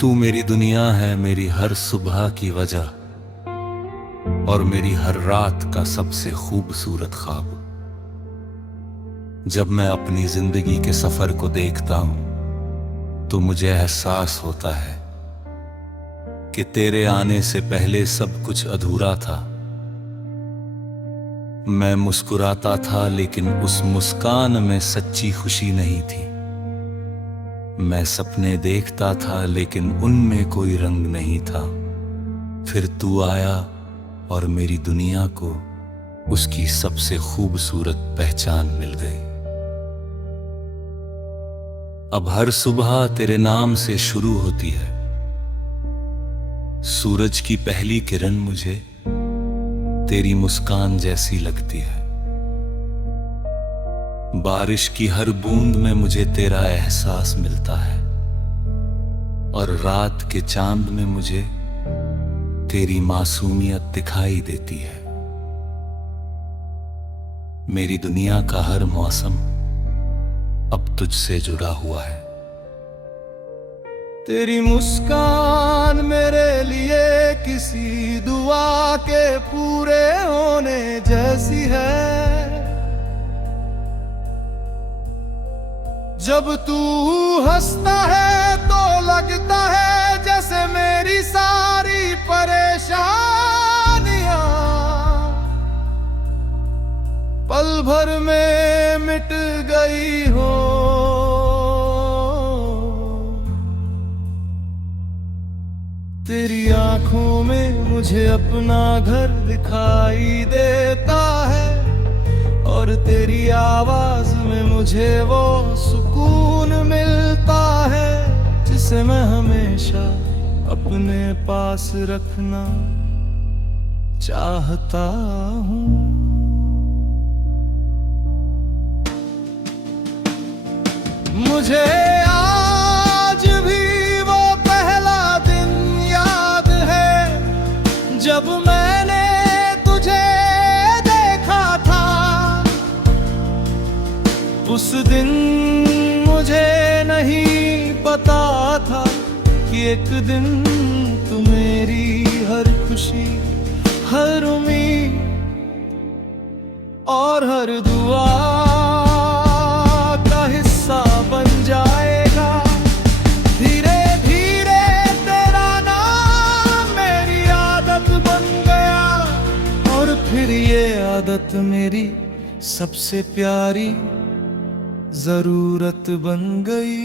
तू मेरी दुनिया है, मेरी हर सुबह की वजह और मेरी हर रात का सबसे खूबसूरत ख्वाब। जब मैं अपनी जिंदगी के सफर को देखता हूं तो मुझे एहसास होता है कि तेरे आने से पहले सब कुछ अधूरा था। मैं मुस्कुराता था लेकिन उस मुस्कान में सच्ची खुशी नहीं थी। मैं सपने देखता था लेकिन उनमें कोई रंग नहीं था। फिर तू आया और मेरी दुनिया को उसकी सबसे खूबसूरत पहचान मिल गई। अब हर सुबह तेरे नाम से शुरू होती है। सूरज की पहली किरण मुझे तेरी मुस्कान जैसी लगती है। बारिश की हर बूंद में मुझे तेरा एहसास मिलता है और रात के चांद में मुझे तेरी मासूमियत दिखाई देती है। मेरी दुनिया का हर मौसम अब तुझसे जुड़ा हुआ है। तेरी मुस्कान मेरे लिए किसी दुआ के पूरे होने जैसी है। जब तू हंसता है तो लगता है जैसे मेरी सारी परेशानियां पल भर में मिट गई हो। तेरी आंखों में मुझे अपना घर दिखाई देता है और तेरी आवाज में मुझे वो सुकून मिलता है जिसे मैं हमेशा अपने पास रखना चाहता हूँ। मुझे आज भी वो पहला दिन याद है जब मैंने तुझे देखा था। उस दिन मुझे नहीं पता था कि एक दिन तू मेरी हर खुशी, हर उम्मीद और हर दुआ का हिस्सा बन जाएगा। धीरे धीरे तेरा नाम मेरी आदत बन गया और फिर ये आदत मेरी सबसे प्यारी जरूरत बन गई।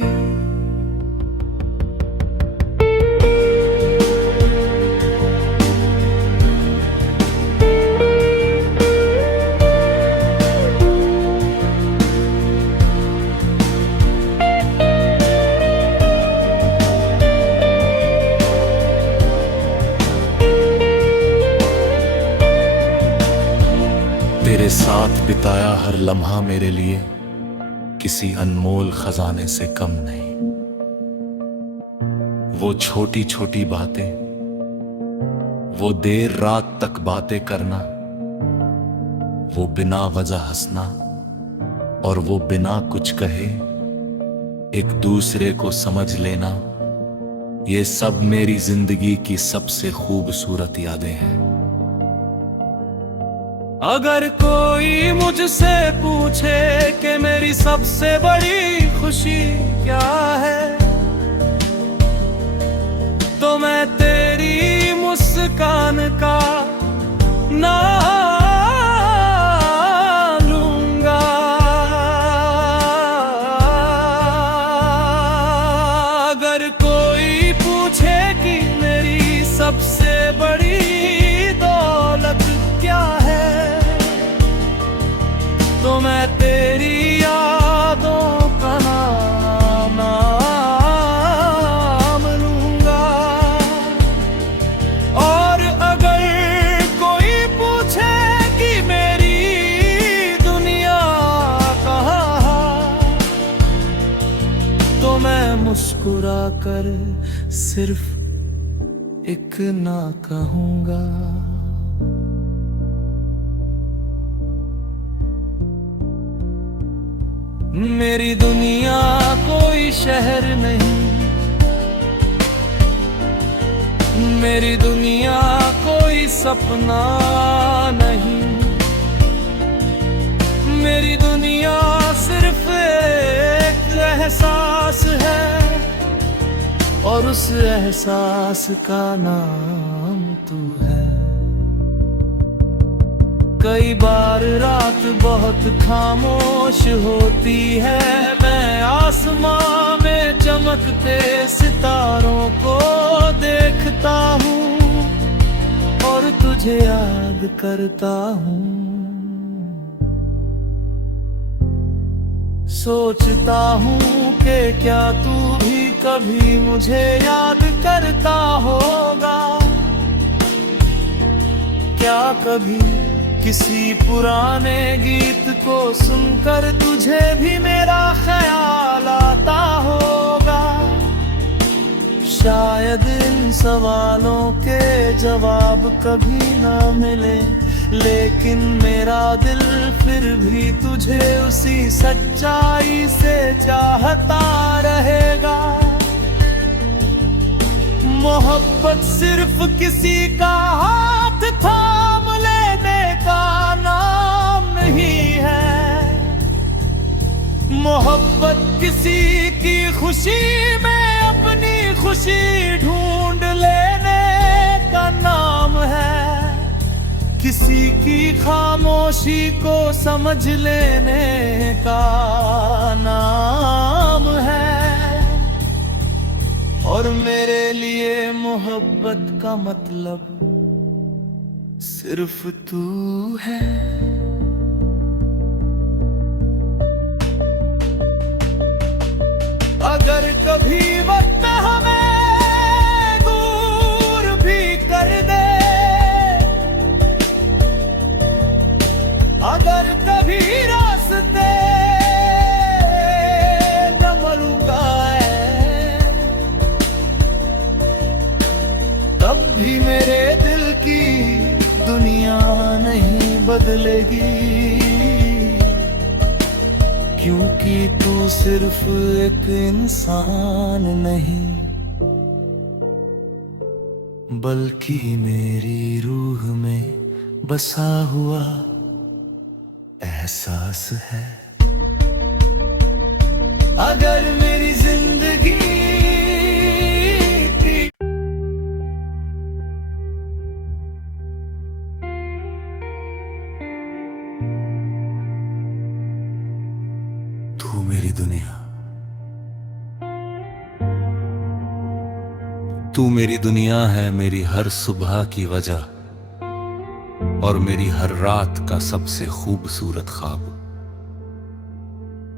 तेरे साथ बिताया हर लम्हा मेरे लिए किसी अनमोल खजाने से कम नहीं। वो छोटी छोटी बातें, वो देर रात तक बातें करना, वो बिना वजह हंसना और वो बिना कुछ कहे एक दूसरे को समझ लेना, ये सब मेरी जिंदगी की सबसे खूबसूरत यादें हैं। अगर कोई मुझसे पूछे कि मेरी सबसे बड़ी खुशी क्या है तो मैं तेरी मुस्कान का नाम लूंगा। अगर कोई पूछे कि मेरी सबसे बड़ी दौलत क्या है तो मैं तेरी यादों का नाम लूंगा। और अगर कोई पूछे कि मेरी दुनिया कहाँ तो मैं मुस्कुरा कर सिर्फ एक ना कहूँगा। मेरी दुनिया कोई शहर नहीं, मेरी दुनिया कोई सपना नहीं, मेरी दुनिया सिर्फ एक एहसास है, और उस एहसास का नाम तू है। कई बार रात बहुत खामोश होती है, मैं आसमां में चमकते सितारों को देखता हूँ और तुझे याद करता हूँ। सोचता हूँ कि क्या तू भी कभी मुझे याद करता होगा, क्या कभी किसी पुराने गीत को सुनकर तुझे भी मेरा ख्याल आता होगा। शायद इन सवालों के जवाब कभी ना मिले, लेकिन मेरा दिल फिर भी तुझे उसी सच्चाई से चाहता रहेगा। मोहब्बत सिर्फ किसी का हाथ थाम लेने का नाम नहीं है, मोहब्बत किसी की खुशी में अपनी खुशी ढूंढ लेने का नाम है, किसी की खामोशी को समझ लेने का नाम है। और मेरे लिए मोहब्बत का मतलब सिर्फ तू है। अगर कभी वक्त हमें दूर भी कर दे, अगर कभी रास्ते न मिलूंगा तब भी मेरे दिल की दुनिया नहीं बदलेगी, क्योंकि तू सिर्फ एक इंसान नहीं बल्कि मेरी रूह में बसा हुआ एहसास है। अगर मेरी जिंदगी तू मेरी दुनिया, तू मेरी दुनिया है, मेरी हर सुबह की वजह और मेरी हर रात का सबसे खूबसूरत ख्वाब।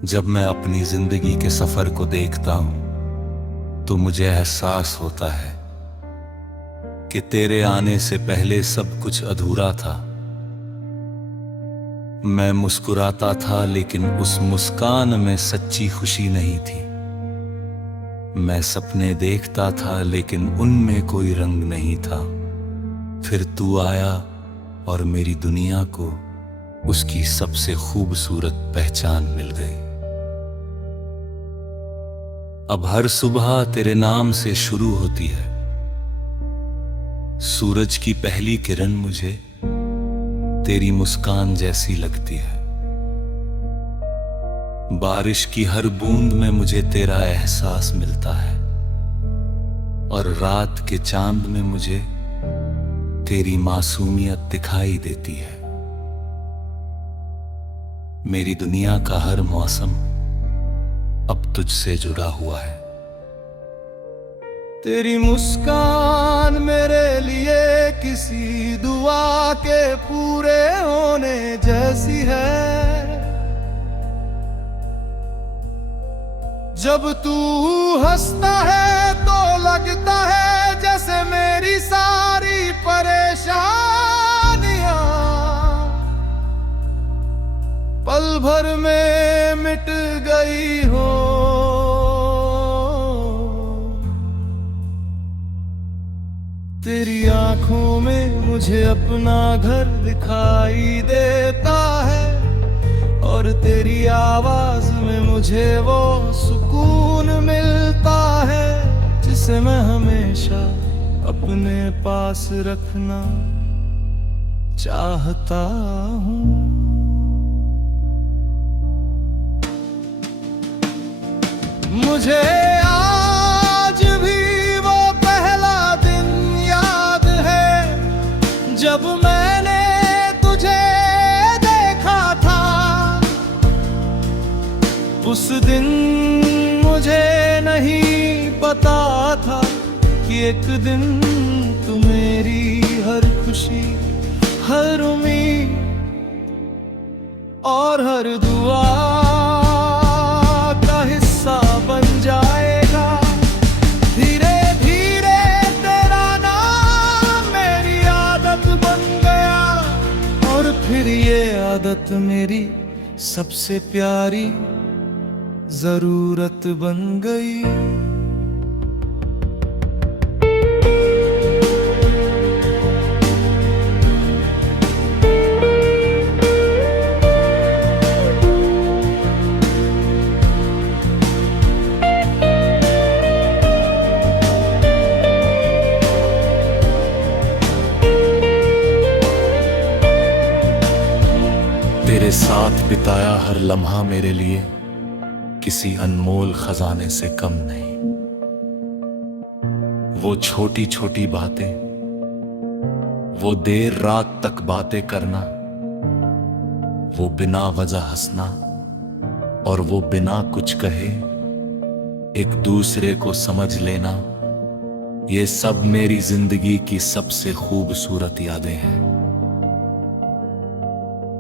जब मैं अपनी जिंदगी के सफर को देखता हूं तो मुझे एहसास होता है कि तेरे आने से पहले सब कुछ अधूरा था। मैं मुस्कुराता था लेकिन उस मुस्कान में सच्ची खुशी नहीं थी। मैं सपने देखता था लेकिन उनमें कोई रंग नहीं था। फिर तू आया और मेरी दुनिया को उसकी सबसे खूबसूरत पहचान मिल गई। अब हर सुबह तेरे नाम से शुरू होती है। सूरज की पहली किरण मुझे तेरी मुस्कान जैसी लगती है। बारिश की हर बूंद में मुझे तेरा एहसास मिलता है और रात के चांद में मुझे तेरी मासूमियत दिखाई देती है। मेरी दुनिया का हर मौसम अब तुझसे जुड़ा हुआ है। तेरी मुस्कान मेरे लिए किसी दुआ के पूरे होने जैसी है। जब तू हंसता है तो लगता है जैसे मेरी सारी परेशानियां पल भर में मिट गई हो। तेरी आंखों में मुझे अपना घर दिखाई देता है और तेरी आवाज में मुझे वो सुकून मिलता है जिसे मैं हमेशा अपने पास रखना चाहता हूँ। मुझे आज भी वो पहला दिन याद है जब मैंने तुझे देखा था। उस दिन मुझे नहीं पता था कि एक दिन तू मेरी हर खुशी, हर उम्मीद और हर दुआ का हिस्सा बन जाएगा। धीरे धीरे तेरा नाम मेरी आदत बन गया और फिर ये आदत मेरी सबसे प्यारी जरूरत बन गई। तेरे साथ बिताया हर लम्हा मेरे लिए किसी अनमोल खजाने से कम नहीं। वो छोटी छोटी बातें, वो देर रात तक बातें करना, वो बिना वजह हंसना और वो बिना कुछ कहे एक दूसरे को समझ लेना, ये सब मेरी जिंदगी की सबसे खूबसूरत यादें हैं।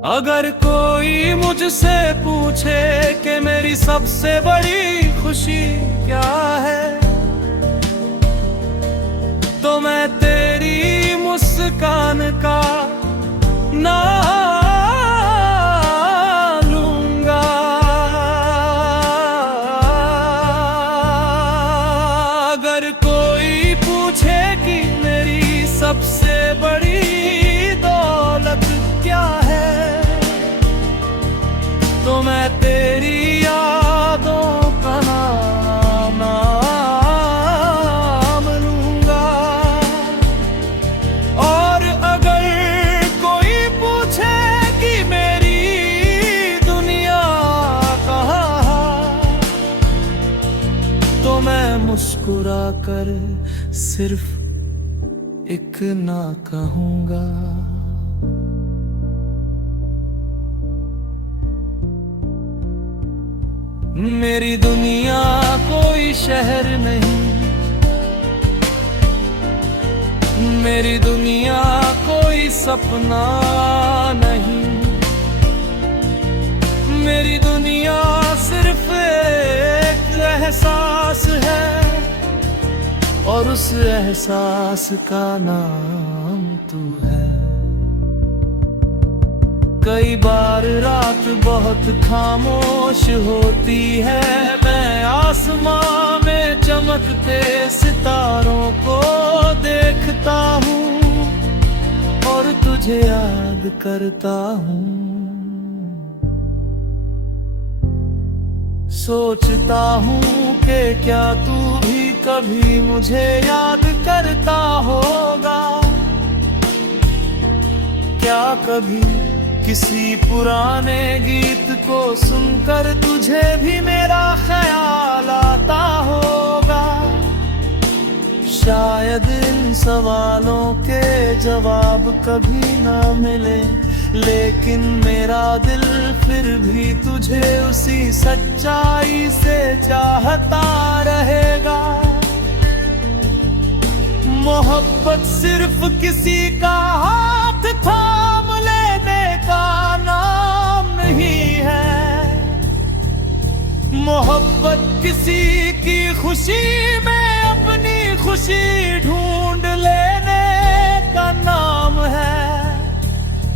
अगर कोई मुझसे पूछे कि मेरी सबसे बड़ी खुशी क्या है, तो मैं तेरी मुस्कान का नाम लूंगा। अगर कोई पूछे कि मेरी सबसे बड़ी दौलत क्या है, तो मैं तेरी यादों का नाम लूंगा। और अगर कोई पूछे कि मेरी दुनिया कहाँ, तो मैं मुस्कुरा कर सिर्फ एक ना कहूँगा। मेरी दुनिया कोई शहर नहीं, मेरी दुनिया कोई सपना नहीं, मेरी दुनिया सिर्फ एक एहसास है और उस एहसास का नाम तू है। कई बार रात बहुत खामोश होती है, मैं आसमां में चमकते सितारों को देखता हूँ और तुझे याद करता हूँ। सोचता हूँ कि क्या तू भी कभी मुझे याद करता होगा, क्या कभी किसी पुराने गीत को सुनकर तुझे भी मेरा ख्याल आता होगा। शायद इन सवालों के जवाब कभी ना मिले, लेकिन मेरा दिल फिर भी तुझे उसी सच्चाई से चाहता रहेगा। मोहब्बत सिर्फ किसी का हाथ थाम लेने का नाम नहीं है, मोहब्बत किसी की खुशी में अपनी खुशी ढूंढ लेने का नाम है,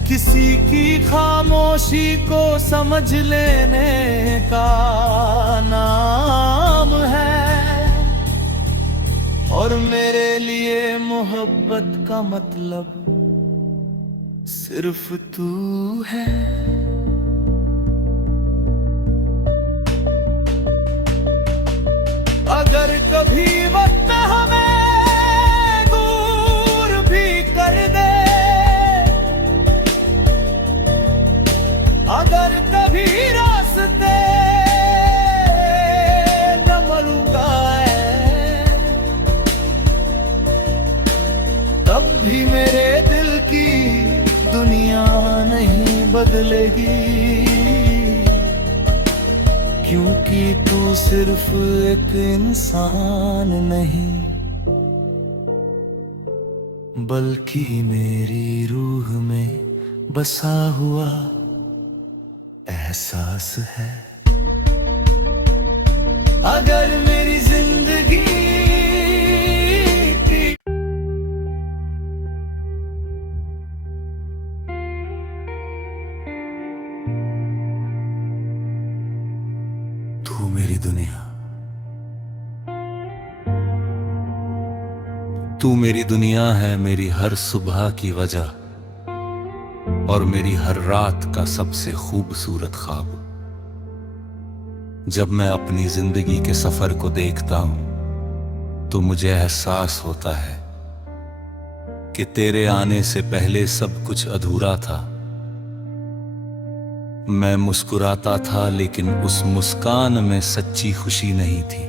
किसी की खामोशी को समझ लेने का नाम है। और मेरे लिए मोहब्बत का मतलब सिर्फ तू है। अगर कभी वक्त हमें दूर अब भी मेरे दिल की दुनिया नहीं बदलेगी, क्योंकि तू सिर्फ एक इंसान नहीं, बल्कि मेरी रूह में बसा हुआ एहसास है। अगर मेरी जिंदगी तू मेरी दुनिया, तू मेरी दुनिया है, मेरी हर सुबह की वजह और मेरी हर रात का सबसे खूबसूरत ख्वाब। जब मैं अपनी जिंदगी के सफर को देखता हूं तो मुझे एहसास होता है कि तेरे आने से पहले सब कुछ अधूरा था। मैं मुस्कुराता था लेकिन उस मुस्कान में सच्ची खुशी नहीं थी।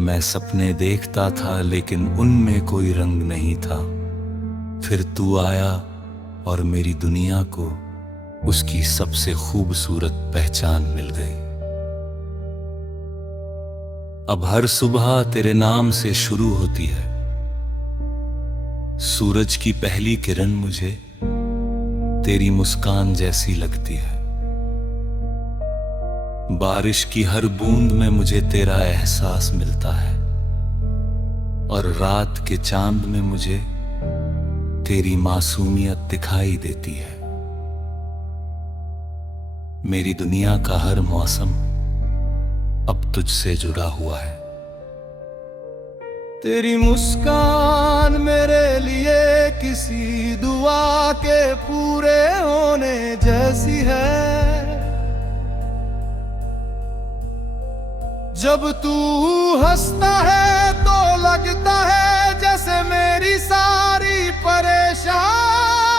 मैं सपने देखता था लेकिन उनमें कोई रंग नहीं था। फिर तू आया और मेरी दुनिया को उसकी सबसे खूबसूरत पहचान मिल गई। अब हर सुबह तेरे नाम से शुरू होती है। सूरज की पहली किरण मुझे तेरी मुस्कान जैसी लगती है। बारिश की हर बूंद में मुझे तेरा एहसास मिलता है और रात के चांद में मुझे तेरी मासूमियत दिखाई देती है। मेरी दुनिया का हर मौसम अब तुझसे जुड़ा हुआ है। तेरी मुस्कान मेरे लिए किसी दुआ के पूरे होने जैसी है। जब तू हंसता है तो लगता है जैसे मेरी सारी परेशानियां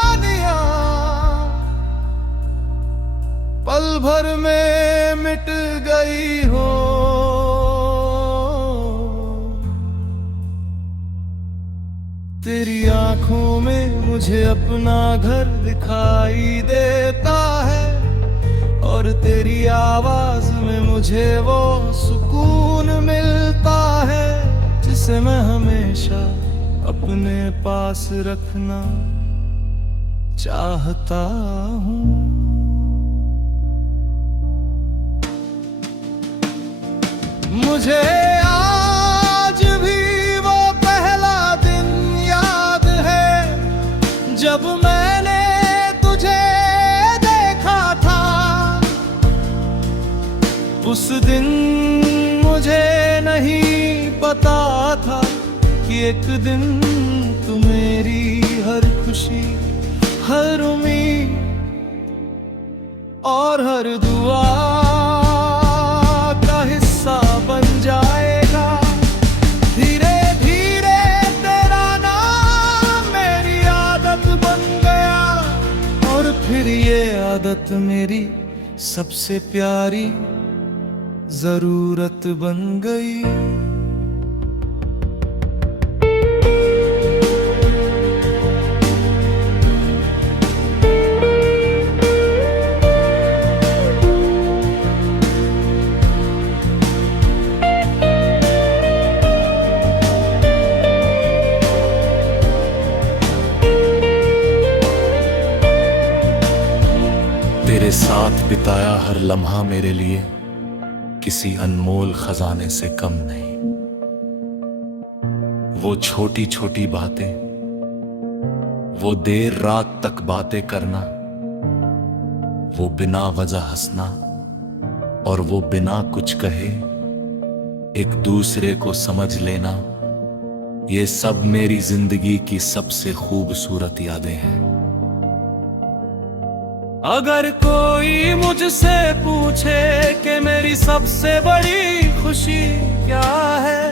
पल भर में मिट गई हो। तेरी आंखों में मुझे अपना घर दिखाई देता है और तेरी आवाज में मुझे वो सुकून मिलता है जिसे मैं हमेशा अपने पास रखना चाहता हूँ। मुझे आज भी वो पहला दिन याद है जब मैंने तुझे देखा था। उस दिन मुझे नहीं पता था कि एक दिन तू मेरी हर खुशी, हर उम्मीद और हर दुआ का हिस्सा बन जाएगा। धीरे धीरे तेरा नाम मेरी आदत बन गया और फिर ये आदत मेरी सबसे प्यारी जरूरत बन गई। तेरे साथ बिताया हर लम्हा मेरे लिए किसी अनमोल खजाने से कम नहीं। वो छोटी छोटी बातें, वो देर रात तक बातें करना, वो बिना वजह हंसना और वो बिना कुछ कहे एक दूसरे को समझ लेना, ये सब मेरी जिंदगी की सबसे खूबसूरत यादें हैं। अगर कोई मुझसे पूछे कि मेरी सबसे बड़ी खुशी क्या है,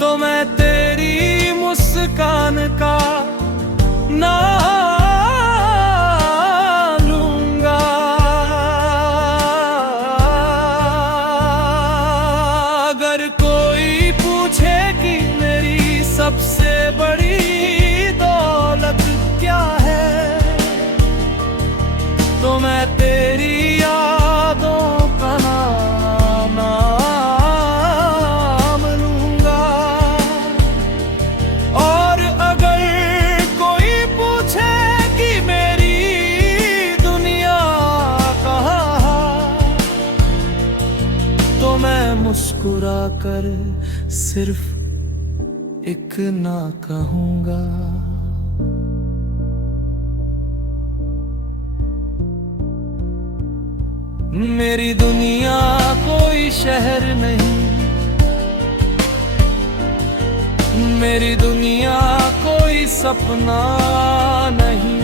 तो मैं तेरी मुस्कान का नाम लूंगा। अगर कोई पूछे कि मेरी कर सिर्फ एक ना कहूंगा। मेरी दुनिया कोई शहर नहीं, मेरी दुनिया कोई सपना नहीं,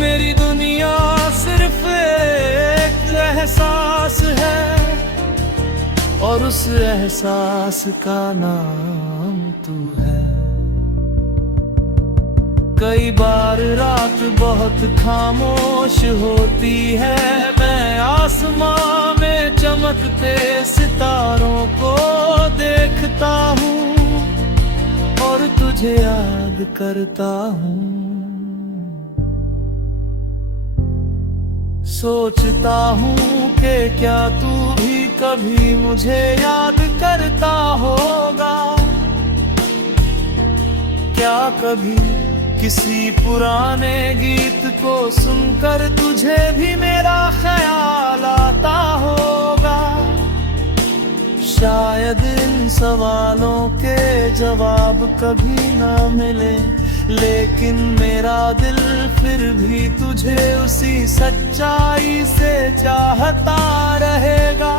मेरी दुनिया सिर्फ एक एहसास है और उस एहसास का नाम तू है। कई बार रात बहुत खामोश होती है, मैं आसमां में चमकते सितारों को देखता हूँ और तुझे याद करता हूँ। सोचता हूँ कि क्या तू भी कभी मुझे याद करता होगा, क्या कभी किसी पुराने गीत को सुनकर तुझे भी मेरा ख्याल आता होगा। शायद इन सवालों के जवाब कभी ना मिले, लेकिन मेरा दिल फिर भी तुझे उसी सच्चाई से चाहता रहेगा।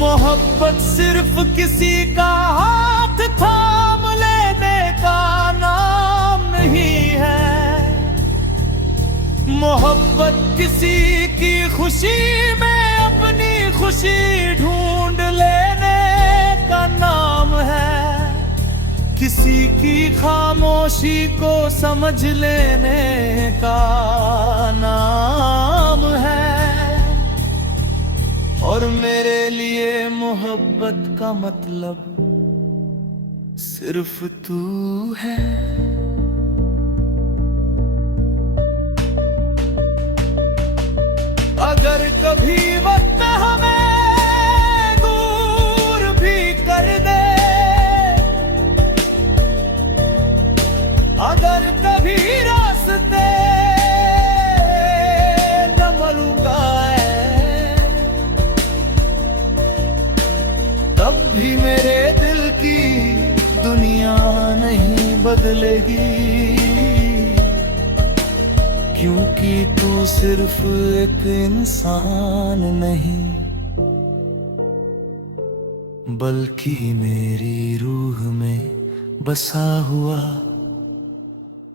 मोहब्बत सिर्फ किसी का हाथ थाम लेने का नाम नहीं है, मोहब्बत किसी की खुशी में अपनी खुशी ढूंढ लेने का नाम है, किसी की खामोशी को समझ लेने का नाम है। और मेरे लिए मोहब्बत का मतलब सिर्फ तू है। अगर कभी वक्त हमें दूर भी कर दे, अगर कभी रास्ते न मिलूंगा तब भी मेरे दिल की दुनिया नहीं बदलेगी, क्योंकि तू सिर्फ एक इंसान नहीं बल्कि मेरी रूह में बसा हुआ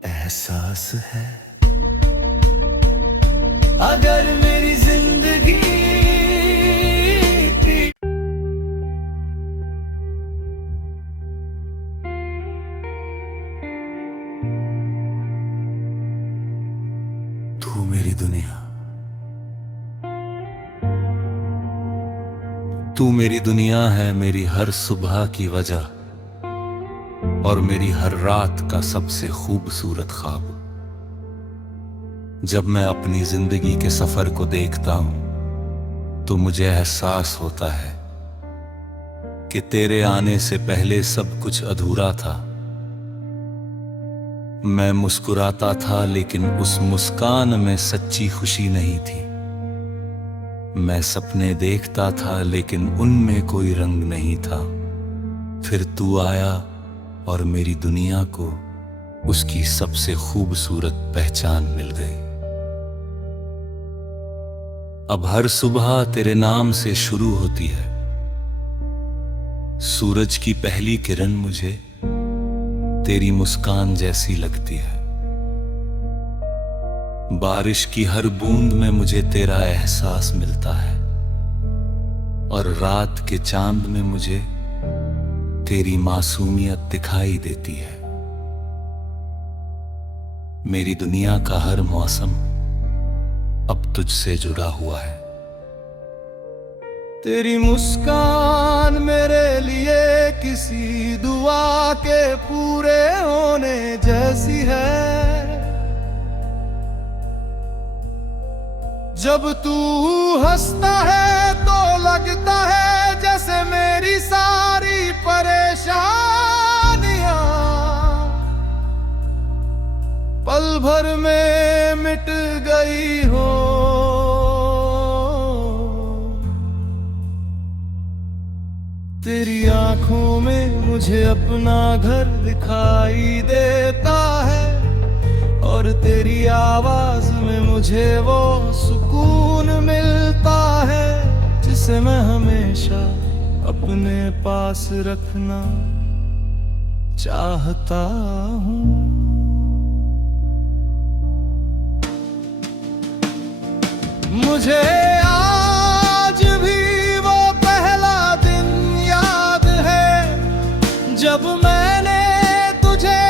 एहसास है। अगर मेरी जिंदगी तू मेरी दुनिया, तू मेरी दुनिया है, मेरी हर सुबह की वजह और मेरी हर रात का सबसे खूबसूरत ख्वाब। जब मैं अपनी जिंदगी के सफर को देखता हूं तो मुझे एहसास होता है कि तेरे आने से पहले सब कुछ अधूरा था। मैं मुस्कुराता था लेकिन उस मुस्कान में सच्ची खुशी नहीं थी। मैं सपने देखता था लेकिन उनमें कोई रंग नहीं था। फिर तू आया और मेरी दुनिया को उसकी सबसे खूबसूरत पहचान मिल गई। अब हर सुबह तेरे नाम से शुरू होती है। सूरज की पहली किरण मुझे तेरी मुस्कान जैसी लगती है। बारिश की हर बूंद में मुझे तेरा एहसास मिलता है और रात के चांद में मुझे तेरी मासूमियत दिखाई देती है। मेरी दुनिया का हर मौसम अब तुझसे जुड़ा हुआ है। तेरी मुस्कान मेरे लिए किसी दुआ के पूरे होने जैसी है। जब तू हंसता है तो लगता है जैसे मेरी सारी परेशानियां पल भर में मिट गई हो। तेरी आंखों में मुझे अपना घर दिखाई देता है, और तेरी आवाज में मुझे वो सुकून मिलता है जिसे मैं हमेशा अपने पास रखना चाहता हूँ। मुझे आज भी वो पहला दिन याद है जब मैंने तुझे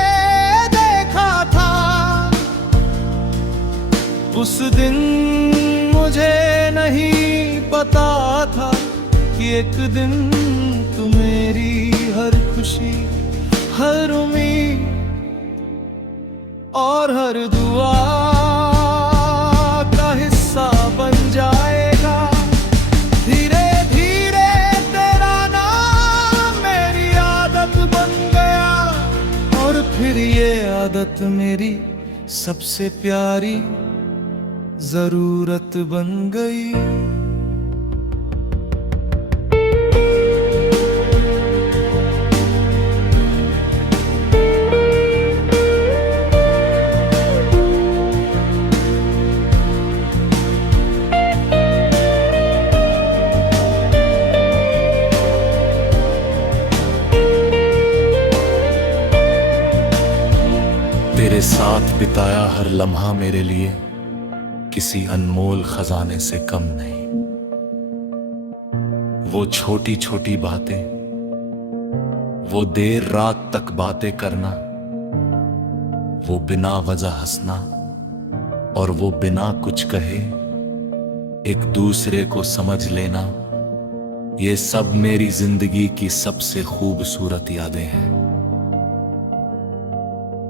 देखा था। उस दिन मुझे नहीं पता था कि एक दिन तू मेरी हर खुशी, हर उम्मीद और हर दुआ का हिस्सा बन जाएगा। धीरे धीरे तेरा नाम मेरी आदत बन गया, और फिर ये आदत मेरी सबसे प्यारी जरूरत बन गई। तेरे साथ बिताया हर लम्हा मेरे लिए किसी अनमोल खजाने से कम नहीं। वो छोटी छोटी बातें, वो देर रात तक बातें करना, वो बिना वजह हंसना, और वो बिना कुछ कहे एक दूसरे को समझ लेना, ये सब मेरी जिंदगी की सबसे खूबसूरत यादें हैं।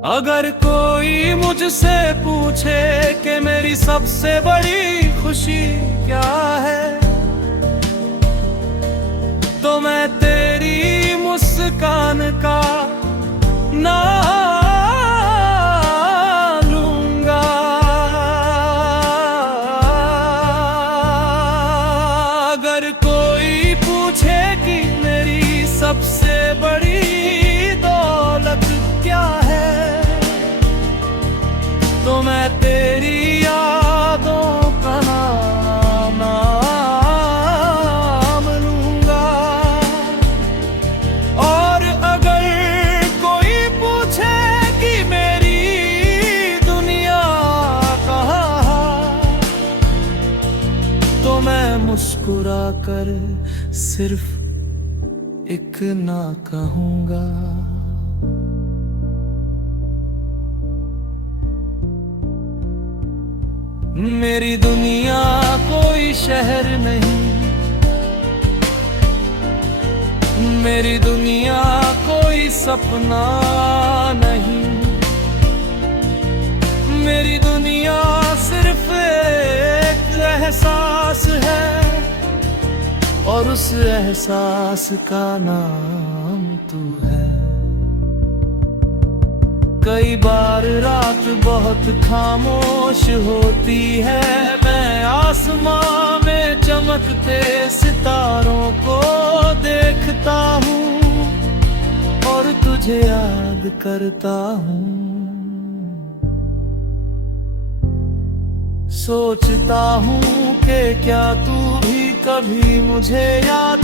अगर कोई मुझसे पूछे कि मेरी सबसे बड़ी खुशी क्या है, तो मैं तेरी मुस्कान का नाम लूंगा। अगर कोई पूछे कि मेरी सबसे बड़ी दौलत क्या है, तो मैं तेरी यादों का नाम लूंगा। और अगर कोई पूछे कि मेरी दुनिया कहाँ, तो मैं मुस्कुरा कर सिर्फ एक ना कहूँगा। मेरी दुनिया कोई शहर नहीं, मेरी दुनिया कोई सपना नहीं, मेरी दुनिया सिर्फ एक एहसास है, और उस एहसास का नाम तू है। कई बार रात बहुत खामोश होती है, मैं आसमां में चमकते सितारों को देखता हूँ और तुझे याद करता हूँ। सोचता हूँ कि क्या तू भी कभी मुझे याद